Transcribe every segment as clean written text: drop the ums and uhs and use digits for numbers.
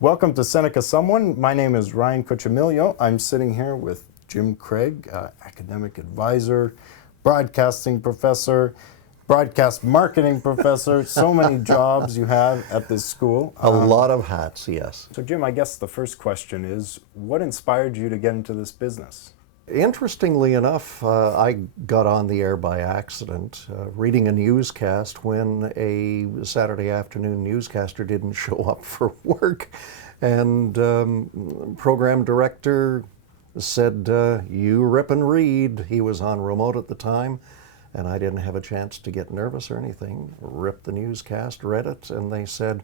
Welcome to Seneca Someone. My name is Ryan Coccimiglio. I'm sitting here with Jim Craig, academic advisor, broadcasting professor, broadcast marketing professor. So many jobs you have at this school. A lot of hats, yes. So Jim, I guess the first question is, what inspired you to get into this business? Interestingly enough, I got on the air by accident, reading a newscast when a Saturday afternoon newscaster didn't show up for work. And program director said, you rip and read. He was on remote at the time, and I didn't have a chance to get nervous or anything. Ripped the newscast, read it, and they said,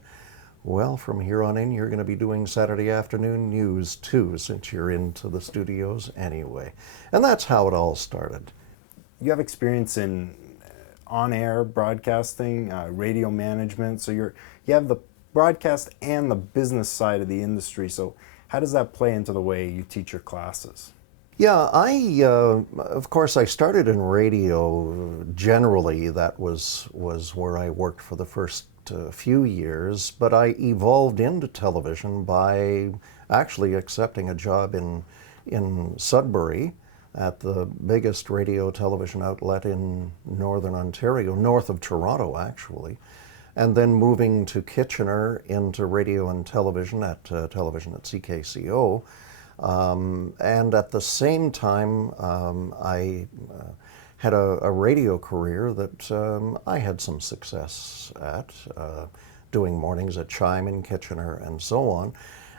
well, from here on in, you're going to be doing Saturday afternoon news too, since you're into the studios anyway. And that's how it all started. You have experience in on-air broadcasting, radio management, so you have the broadcast and the business side of the industry. So how does that play into the way you teach your classes? Yeah, of course, I started in radio. Generally, that was where I worked for the first few years, but I evolved into television by actually accepting a job in Sudbury at the biggest radio television outlet in Northern Ontario, north of Toronto actually, and then moving to Kitchener into radio and television at CKCO. And at the same time, I had a radio career that I had some success at, doing mornings at Chime in Kitchener and so on,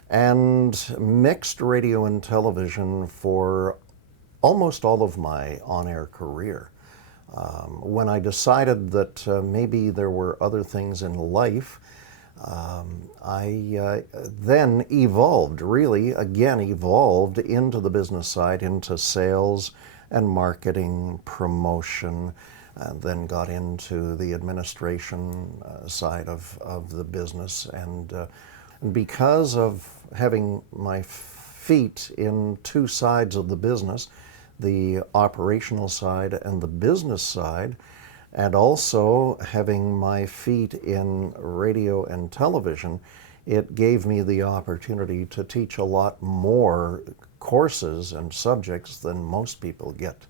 and mixed radio and television for almost all of my on-air career. When I decided that maybe there were other things in life, I then evolved into the business side, into sales and marketing, promotion, and then got into the administration side of the business. And because of having my feet in two sides of the business, the operational side and the business side, and also having my feet in radio and television, it gave me the opportunity to teach a lot more courses and subjects than most people get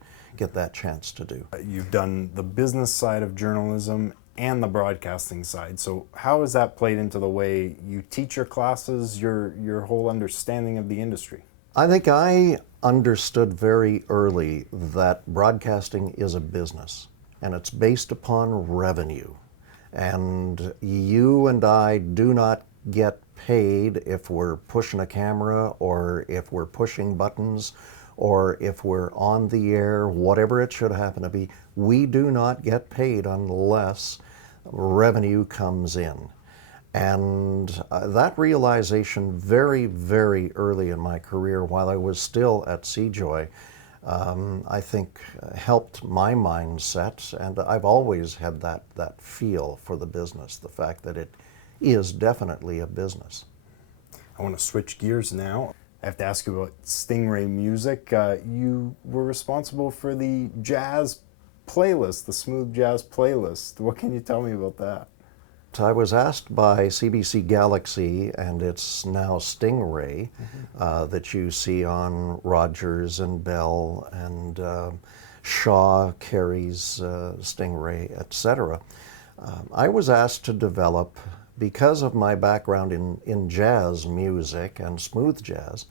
that chance to do. You've done the business side of journalism and the broadcasting side. So how has that played into the way you teach your classes, your whole understanding of the industry? I think I understood very early that broadcasting is a business, and it's based upon revenue. And you and I do not get paid if we're pushing a camera or if we're pushing buttons or if we're on the air, whatever it should happen to be. We do not get paid unless revenue comes in. And that realization very, very early in my career, while I was still at Seajoy, I think helped my mindset, and I've always had that feel for the business, the fact that it is definitely a business. I want to switch gears now. I have to ask you about Stingray Music. You were responsible for the jazz playlist, the smooth jazz playlist. What can you tell me about that? I was asked by CBC Galaxy, and it's now Stingray, that you see on Rogers and Bell and Shaw carries Stingray, etc. I was asked to develop, because of my background in jazz music and smooth jazz,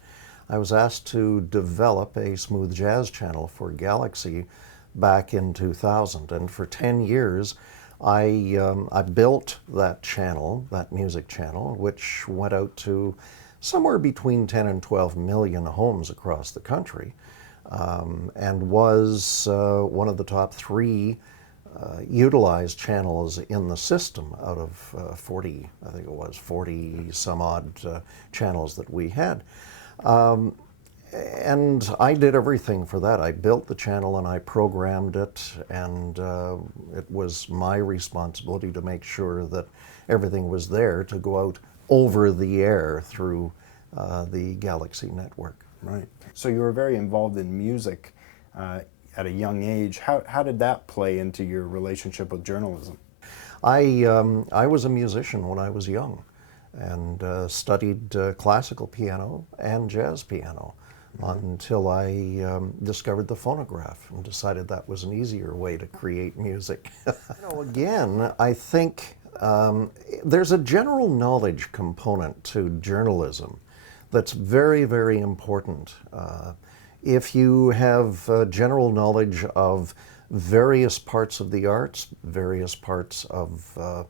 I was asked to develop a smooth jazz channel for Galaxy back in 2000. And for 10 years, I built that channel, that music channel, which went out to somewhere between 10 and 12 million homes across the country, and was one of the top three utilized channels in the system out of 40, I think it was 40 some odd channels that we had. And I did everything for that. I built the channel and I programmed it, and it was my responsibility to make sure that everything was there to go out over the air through the Galaxy network. Right. So you were very involved in music at a young age. How did that play into your relationship with journalism? I was a musician when I was young. and studied classical piano and jazz piano until I discovered the phonograph and decided that was an easier way to create music. Again, I think there's a general knowledge component to journalism that's very, very important. If you have general knowledge of various parts of the arts, various parts of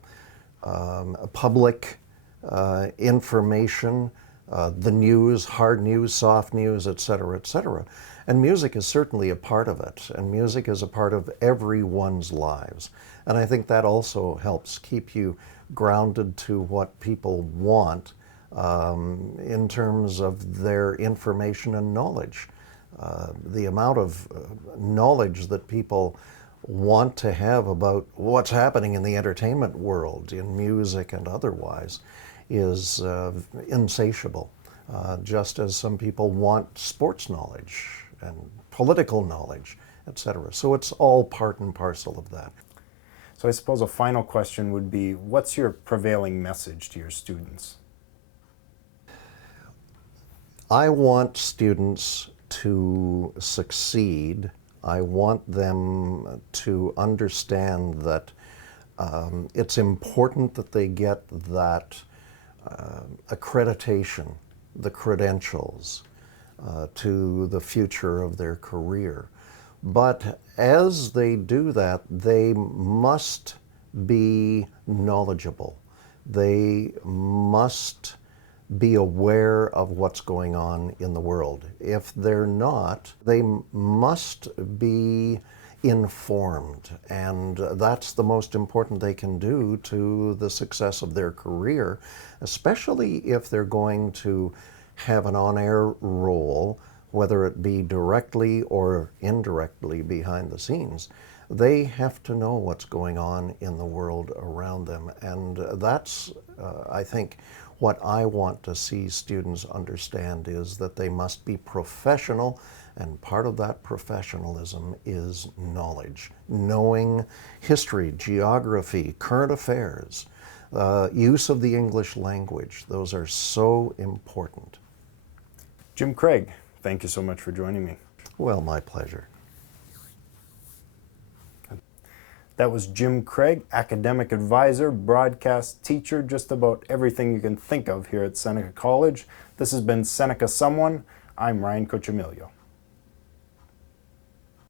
public information, the news, hard news, soft news, et cetera, et cetera. And music is certainly a part of it, and music is a part of everyone's lives. And I think that also helps keep you grounded to what people want in terms of their information and knowledge. The amount of knowledge that people want to have about what's happening in the entertainment world, in music and otherwise, is insatiable. Just as some people want sports knowledge and political knowledge, etc. So it's all part and parcel of that. So I suppose a final question would be, what's your prevailing message to your students? I want students to succeed. I want them to understand that it's important that they get that accreditation, the credentials to the future of their career. But as they do that, they must be knowledgeable. They must be aware of what's going on in the world. If they're not, they must be informed, and that's the most important they can do to the success of their career, especially if they're going to have an on-air role, whether it be directly or indirectly behind the scenes. They have to know what's going on in the world around them, and that's, I think, what I want to see students understand is that they must be professional, and part of that professionalism is knowledge. Knowing history, geography, current affairs, use of the English language. Those are so important. Jim Craig, thank you so much for joining me. Well, my pleasure. That was Jim Craig, academic advisor, broadcast teacher, just about everything you can think of here at Seneca College. This has been Seneca Someone. I'm Ryan Coccimiglio.